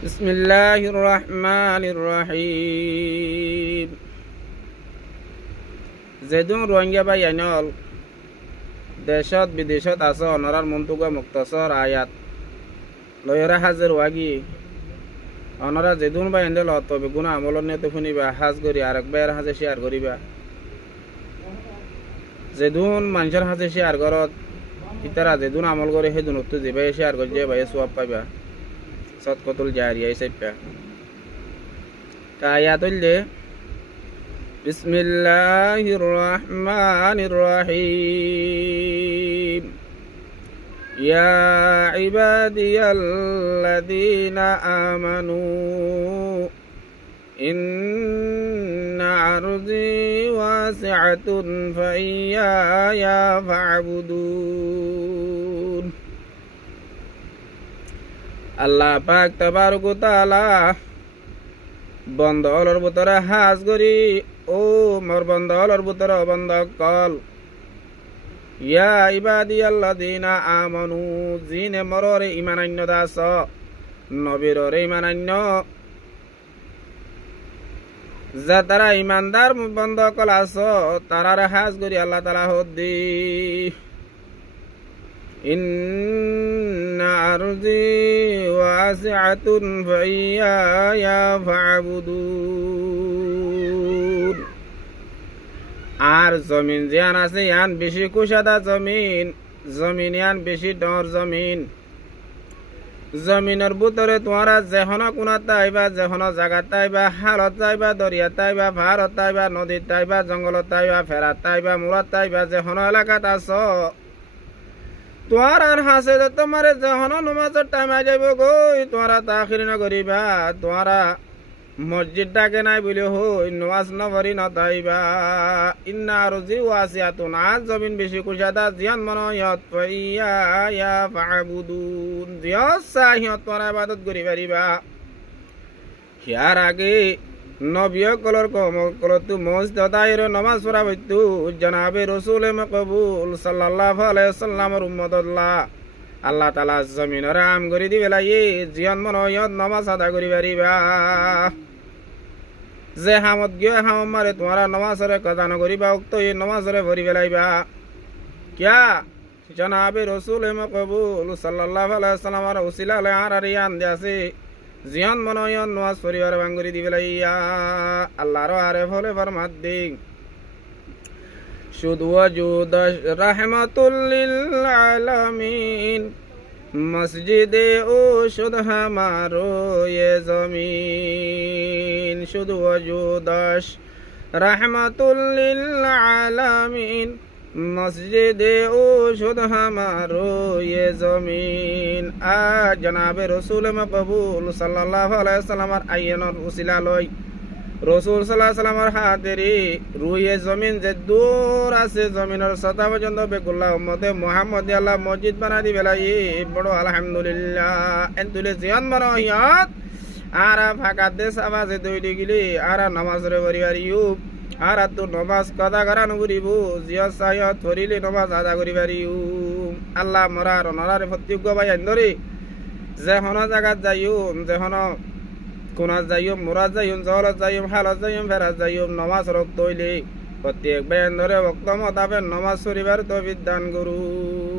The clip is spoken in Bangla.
বিসমিল্লাহির রহমানির রহিম। যেদুন রোহিঙ্গা বাই আইনল দেশত বিদেশত আছে অনরার মন্তুকা মুক্তসর আয়াত লয়রা হাজের ওয়াগি অনরা যেদুন বাই আইনল তবে গুণ আমলর নিয়ে তো শুনিবা হাজ করি আরেক বাইর হাজে শেয়ার করিবা। যেদুন মানুষের হাজে শেয়ার করত ইতারা যেদুন আমল করে সেদুন উত্তর যে ভাই শেয়ার করে যে ভাই সোয়াব পাইবা সৎকতুল জারিয়া হিসাবটা আয়াত হইলে বিসমিল্লাহির রহমানির রহিম। ইয়া ইবাদিয়াল্লাযীনা আমানু ইন্না আরযি ওয়াসিআতুন ফাইয়ায়া ফা'বুদুন। আল্লাহ পাক তাবারক ওয়া তাআলা বন্দলর ভিতরে হাজ করি ও মোর বন্দলর ভিতরে বন্দক কল ইয়া ইবাদিয়াল্লাযীনা আমানু জিনে মররে ঈমানান্য দাস নবীররে ঈমানান্য যা তারা ঈমানদার বন্দকল আস তারারে হাজ করি আল্লাহ তাআলা হদ্দি ইন্না আরযি ওয়াসিআতুন ফাইয়ায়া ফা'বুদুন। আর জমিন জিয়ান আছে ইয়ান বেশি কুশাদা জমিন, জমিন ইয়ান বেশি ডর জমিন। জমিনের ভিতরে তোমারা যেহনো কোনা তাইবা, যেহনো জায়গা তাইবা, হালত তাইবা, দরিয়া তাইবা, ভারত তাইবা, নদী তাইবা, জঙ্গলত তাইবা, ফেরাত তাইবা, মুরাত তাইবা, যেহনো এলাকাত আছ তোমার আর হাসে তোমার যখন নমাজের টাইম আই যাইব গই তোমারা তাখিরি নকরিবা। তোমারা মসজিদ ডাকে নাই বলে হই নমাজ নভরি নতাইবা। ইন্না আরজি ওয়াসিআতুন আজ জমিন বেশি কুশাদা জিয়ান মন ইয়ত ফাইয়া ফা'বুদুন জিয়ত সাহিয়ত তোমারা ইবাদত করি পারিবা। হিয়ার আগে নবিয়কলর কলতু মসজিদাইর নামাজ পড়া হইতু জনাবে রাসূল মকবুল সাল্লাল্লাহু আলাইহি ওয়াসাল্লামের উম্মতুল্লাহ আল্লাহ তাআলা জমিনের আম করি দিবে লাগে জিয়ান মনয়ত নামাজ আদা করি পারিবা। যে হামত গিয়ে হাম মারে তোমারা নামাজরে কাজা নকরিবা উক্ত এই নামাজরে ভরি বেলাইবা। কিয়া জনাবে রাসূল মকবুল সাল্লাল্লাহু আলাইহি ওয়াসাল্লামের উসিলা লে আর রিয়ান দিয়াছে জিয়ান মনয়ন নামাজ পরিবার বাঙ্গুরি দিবে লাইয়া আল্লাহর আরে ফলে ফরমাত দিন শুধু ওয়াজুদ রাহমাতুল লিল আলামিন মসজিদে ও শুধু হামারো ये জমিন শুধু ওয়াজুদ রাহমাতুল লিল আলামিন মসজিদে ও শুধু হামারো ये জমিন। আর জনাবে রাসূল মকবুল সাল্লাল্লাহু আলাইহি ওয়াসাল্লামের আইনের উসিলা লই রাসূল সাল্লাল্লাহু আলাইহি ওয়াসাল্লামের হাতেরি রুয়ে জমিন যে দূর আছে জমিনের সতা পর্যন্ত বেকুল্লাহ উম্মতে মুহাম্মদ আল্লাহ মসজিদ বানা দিবে লাই বড় আলহামদুলিল্লাহ। এন্তুলে জিয়ান মানহিয়াত আর ফাঁকা দেশ আওয়াজে দইলি গিলি আর নামাজরে পরিবারিও আর তো নমাজ কদা করা নকরিব জিয়া সাহিয়ত ধরিলে নমাজ আদা করি পারিও। আল্লাহ মরার নরারে প্রত্যেক ভাই আন্দরে যেহন জায়গাত যাইও যেহন কোনাত যাইও মোরাত যাইও জলত যাইও হালত যাইও ফেরাত যাইও নমাজ রক্ত হইলে প্রত্যেক ভাই আন্দরে বক্ত মতাবেন নমাজ পড়িবার তৌফিক দান করুন।